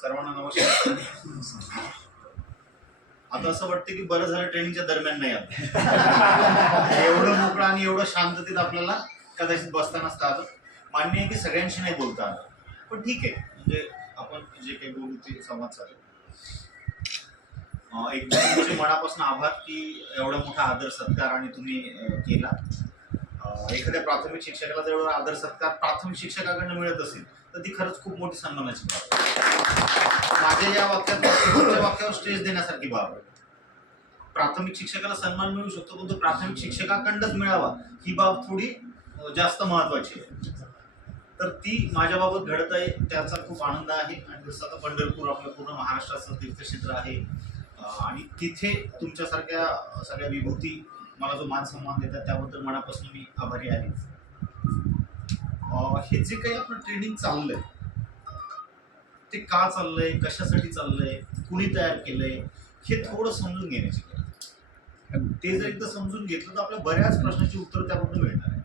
सर्वांना नमस्कार. आता असं वाटतं की बरं झालं ट्रेनिंगच्या दरम्यान नाही आलं. एवढं मोकळं आणि एवढं शांततेत आपल्याला कदाचित बसता नसता आलं. मान्य आहे की सगळ्यांशी नाही बोलता आलं. पण ठीक आहे. म्हणजे आपण जे काही बोलू ते संवाद चालेल एक मनापासून आभार की एवढा मोठा आदर सत्कार आणि तुम्ही केला. म्हणजे एखाद्या प्राथमिक शिक्षकाला जर एवढा आदर सत्कार प्राथमिक शिक्षकाकडनं मिळत असेल तर ती खरंच खूप मोठी सन्मानाची बाब आहे. माझ्या या वाक्यात वाक्यावर स्ट्रेस देण्यासारखी बाब आहे प्राथमिक शिक्षकाला सन्मान मिळू शकतो पण तो प्राथमिक शिक्षकाकडनंच मिळावा ही बाब थोडी जास्त महत्वाची आहे तर ती माझ्याबाबत घडत आहे त्याचा खूप आनंद आहे आणि जसं आता पंढरपूर आपलं पूर्ण महाराष्ट्राचं तीर्थक्षेत्र आहे आणि तिथे तुमच्यासारख्या सगळ्या विभूती मला जो मान सन्मान देतात त्याबद्दल मनापासून मी आभारी आहे. हे जे काही आपलं ट्रेनिंग चाललंय ते का चाललंय कशासाठी चाललंय कुणी तयार केलंय हे थोडं समजून घेण्याची गरज. ते जर एकदा समजून घेतलं तर आपल्या बऱ्याच प्रश्नाची उत्तर त्याबद्दल मिळणार आहे.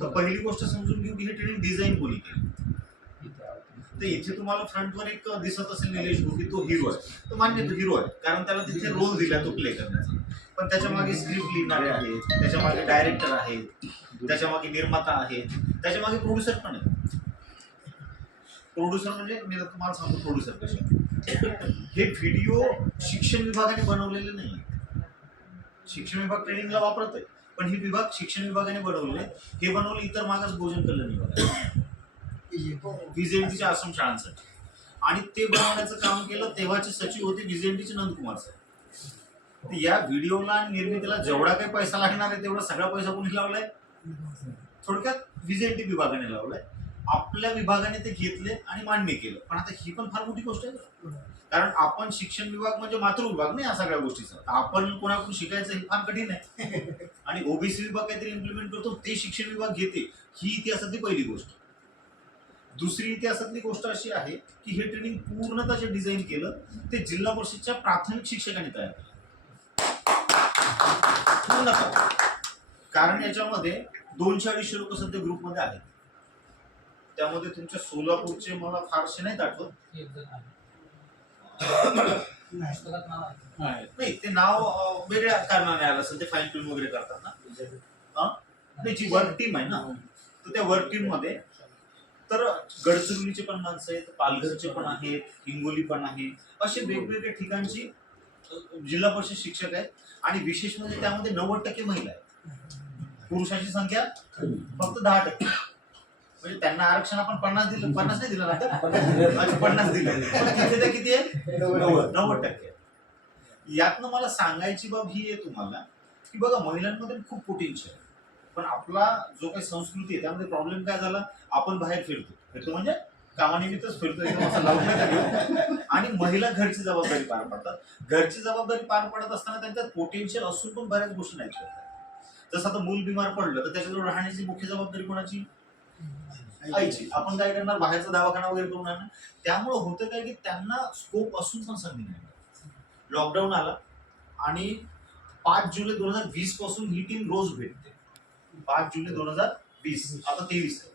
तर पहिली गोष्ट समजून घेऊ की हे ट्रेनिंग डिझाईन कोणी केलं तर इथे तुम्हाला फ्रंटवर एक दिसत असेल निलेश भाऊ की तो हिरो आहे. तो मान्य तो हिरो आहे. कारण त्याला तिथे रोल दिला तो प्ले करण्याचा. पण त्याच्यामागे स्क्रिप्ट लिहिणारे आहेत. त्याच्यामागे डायरेक्टर आहेत. त्याच्यामागे निर्माता आहेत. त्याच्यामागे प्रोड्युसर पण आहेत. प्रोड्युसर म्हणजे मी तुम्हाला सांगतो प्रोड्युसर कसे हे व्हिडिओ शिक्षण विभागाने बनवलेले नाही शिक्षण विभाग ट्रेनिंगला वापरत आहे पण हे विभाग शिक्षण विभागाने बनवले हे बनवले इतर मागास भोजन कल्याण विभागाने व्हिजेंटीच्या आश्रम शाळांसाठी आणि ते बनवण्याचं काम केलं तेव्हाचे सचिव होते व्हिजेंटीचे नंदकुमार सर या व्हिडिओला आणि निर्मितीला जेवढा काही पैसा लागणार आहे तेवढा सगळा पैसा कोणी लावलाय? थोडक्यात व्हिजेंटी विभागाने लावलाय. आपल्या विभागाने ते घेतले आणि मान्य केलं. पण आता ही पण फार मोठी गोष्ट आहे कारण आपण शिक्षण विभाग म्हणजे मातृविभाग नाही या सगळ्या गोष्टीचा. आपण कोणाकडून शिकायचं हे फार कठीण आहे. आणि ओबीसी विभाग काहीतरी इम्प्लिमेंट करतो ते शिक्षण विभाग घेते. ही इतिहासातली पहिली गोष्ट. दुसरी इतिहासातली गोष्ट अशी आहे की हे ट्रेनिंग पूर्णतः जे डिझाईन केलं ते जिल्हा परिषदच्या प्राथमिक शिक्षकांनी तयार केलं. पूर्णतः. कारण याच्यामध्ये दोनशे अडीचशे लोक सध्या ग्रुपमध्ये आहेत. त्यामध्ये तुमच्या सोलापूरचे मला फारसे नाहीत आठवत. नाही ते नाव वेगळ्या कारणाने आलं असेल ते फाईन ट्यून वगैरे करतात ना? नाही जी वर्क टीम आहे ना तर त्या वर्क टीममध्ये तर गडचिरोलीचे पण माणसं आहेत पालघरचे पण आहेत हिंगोली पण आहे. असे वेगवेगळ्या ठिकाणची जिल्हा परिषद शिक्षक आहेत आणि विशेष म्हणजे त्यामध्ये नव्वद टक्के महिला आहेत. पुरुषांची संख्या फक्त दहा टक्के. म्हणजे त्यांना आरक्षण आपण पन्नास दिलं पन्नास नाही दिलं ना? पन्नास दिले. तिथे त्या किती आहे? नव्वद. टक्के. यातनं मला सांगायची बाब ही आहे तुम्हाला की बघा महिलांमध्ये खूप पोटेन्शियल पण आपला जो काही संस्कृती आहे त्यामध्ये प्रॉब्लेम काय झाला? आपण बाहेर फिरतो. फिरतो म्हणजे कामानिमित्तच फिरतो एकदम आणि महिला घरची जबाबदारी पार पडतात. घरची जबाबदारी पार पडत असताना त्यांच्यात पोटेन्शियल असून पण बऱ्याच गोष्टी नाही करतात जसं आता मूल बिमार पडलं तर त्याच्याजवळ राहण्याची मुख्य जबाबदारी कोणाची? आईची. आपण काय करणार? बाहेरचा दवाखाना वगैरे करून आणणार. त्यामुळे होतं काय की त्यांना स्कोप असून पण संधी नाही लॉकडाऊन आला आणि पाच जुलै दोन हजार वीसपासून ही टीम रोज भेट. पाच जुलै दोन हजार वीस. आता तेवीस आहे.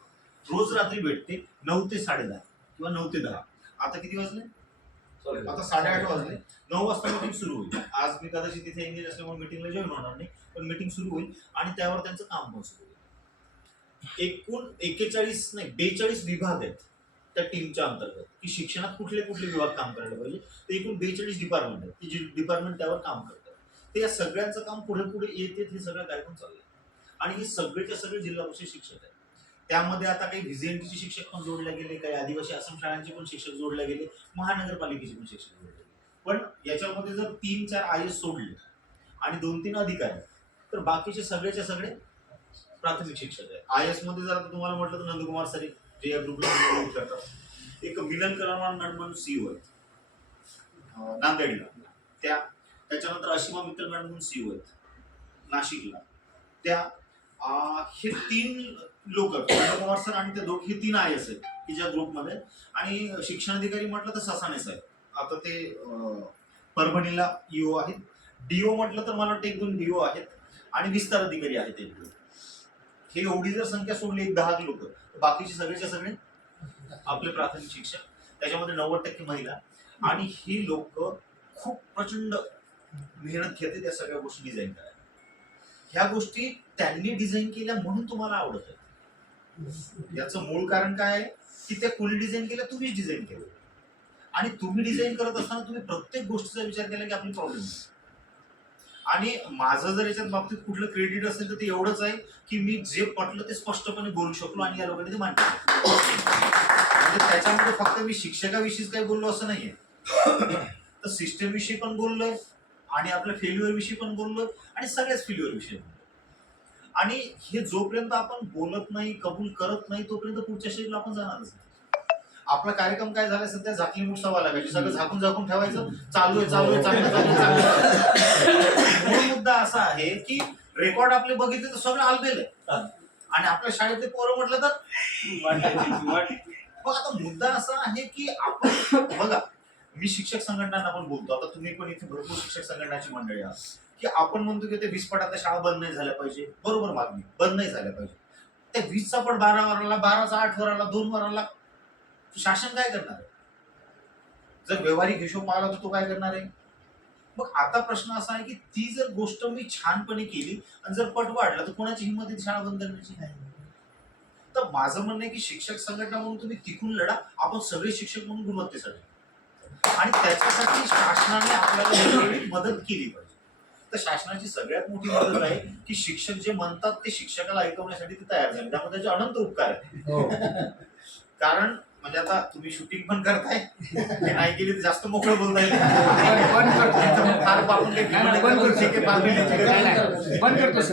रोज रात्री भेटते नऊ ते साडे दहा किंवा नऊ ते दहा. आता किती वाजले? आता साडेआठ वाजले. नऊ वाजता मीटिंग सुरू होईल. आज मी कदाचित तिथे एंगेज असल्यामुळे मीटिंगला जॉईन होणार नाही पण मीटिंग सुरू होईल आणि त्यावर त्यांचं काम पण सुरू होईल. एकूण एकेचाळीस नाही बेचाळीस विभाग आहेत त्या टीमच्या अंतर्गत की शिक्षणात कुठले कुठले विभाग काम करायला पाहिजे ते एकूण बेचाळीस डिपार्टमेंट आहेत की जी डिपार्टमेंट त्यावर काम करतात. ते या सगळ्यांचं काम पुढे पुढे येते हे सगळं कार्यक्रम चाललंय आणि हे सगळेच्या सगळे जिल्हा परिषद शिक्षक आहेत. त्यामध्ये आता काही व्हिजेंटीचे शिक्षक पण जोडले गेले काही आदिवासी आश्रम शाळांचे पण शिक्षक जोडले गेले महानगरपालिकेचे पण शिक्षक जोडले पण याच्यामध्ये जर तीन चार आय एस सोडले आणि दोन तीन अधिकारी तर बाकीचे सगळेच्या सगळे प्राथमिक शिक्षक आहे आय एसमध्ये जर आता तुम्हाला म्हटलं तर नंदकुमार सरे जे या ग्रुपला करतात एक मिलन करामान मॅडम सीओ आहेत. नांदेडला. त्या त्याच्यानंतर अशिमा मित्र मॅडम म्हणून सीओ आहेत. नाशिकला. त्या हे तीन लोक सर आणि ते दोघ हे तीन आय एस आहेत की ज्या ग्रुपमध्ये आणि शिक्षण अधिकारी म्हटलं तर ससाणे साहेब. आता ते परभणीला ईओ आहेत. डीओ म्हटलं तर मला वाटतं एक दोन डीओ आहेत. आणि विस्तार अधिकारी आहेत एक दोन. हे एवढी जर संख्या सोडली एक दहा लोक. बाकीचे सगळेच्या सगळे आपले प्राथमिक शिक्षक. त्याच्यामध्ये नव्वद टक्के महिला. आणि ही लोक खूप प्रचंड मेहनत घेते त्या सगळ्या गोष्टी डिझाईन करायला. ह्या गोष्टी त्यांनी डिझाईन केल्या म्हणून तुम्हाला आवडत. याचं मूळ कारण काय आहे? की त्या कोणी डिझाईन केल्या तुम्हीच डिझाईन केलं. आणि तुम्ही डिझाईन करत असताना तुम्ही प्रत्येक गोष्टीचा विचार केला की आपली प्रॉब्लेम आणि माझं जर याच्यात बाबतीत कुठलं क्रेडिट असेल तर ते एवढंच आहे की मी जे पटलं ते स्पष्टपणे बोलू शकलो आणि या लोकांनी ते मान्य म्हणजे त्याच्यामध्ये फक्त मी शिक्षकाविषयीच काही बोललो असं नाहीये. तर सिस्टम विषयी पण बोललोय आणि आपल्या फेल्युअर विषयी पण बोललोय आणि सगळ्याच फेल्युअर विषयी बोललोय. आणि हे जोपर्यंत आपण बोलत नाही कबूल करत नाही तोपर्यंत पुढच्या स्टेजला आपण जाणारच आपला कार्यक्रम काय झालाय सध्या? झाकली मुठसावा पाहिजे सगळं झाकून झाकून ठेवायचं. चालू आहे चालू आहे चांगलं चालू आहे. मूळ मुद्दा असा आहे की रेकॉर्ड आपले बघितले तर सगळं आलबेल आहे आणि आपल्या शाळेतले पोरं म्हटलं तर? मग आता मुद्दा असा आहे की आपण बघा मी शिक्षक संघटनांना पण बोलतो. आता तुम्ही पण इथे भरपूर शिक्षक संघटनाची मंडळी आहात. की आपण म्हणतो की ते वीस पटातल्या शाळा बंद नाही झाल्या पाहिजे. बरोबर मागणी. बंद नाही झाल्या पाहिजे. त्या वीसचा पण बारा वराला बाराचा आठ वराला दोन वराला शासन काय करणार? आहे जर व्यवहारिक हिशोब पाहिला तर तो काय करणार आहे? मग आता प्रश्न असा आहे की ती जर गोष्ट मी छानपणे केली आणि जर पट वाढला तर कोणाची हिंमत आहे शाळा बंद करण्याची? नाही तर माझं म्हणणं आहे की शिक्षक संघटना म्हणून तुम्ही तिकून लढा. आपण सगळे शिक्षक म्हणून गुणवत्तेसाठी. आणि त्याच्यासाठी शासनाने आपल्याला मदत केली पाहिजे. तर शासनाची सगळ्यात मोठी मदत आहे की शिक्षक जे म्हणतात ते शिक्षकाला ऐकवण्यासाठी ते तयार झाले. त्यामुळे त्याचे अनंत उपकार आहेत. हो. कारण म्हणजे आता तुम्ही शूटिंग पण करताय. नाही केली तर जास्त मोकळं बोलता येईल बंद करतो.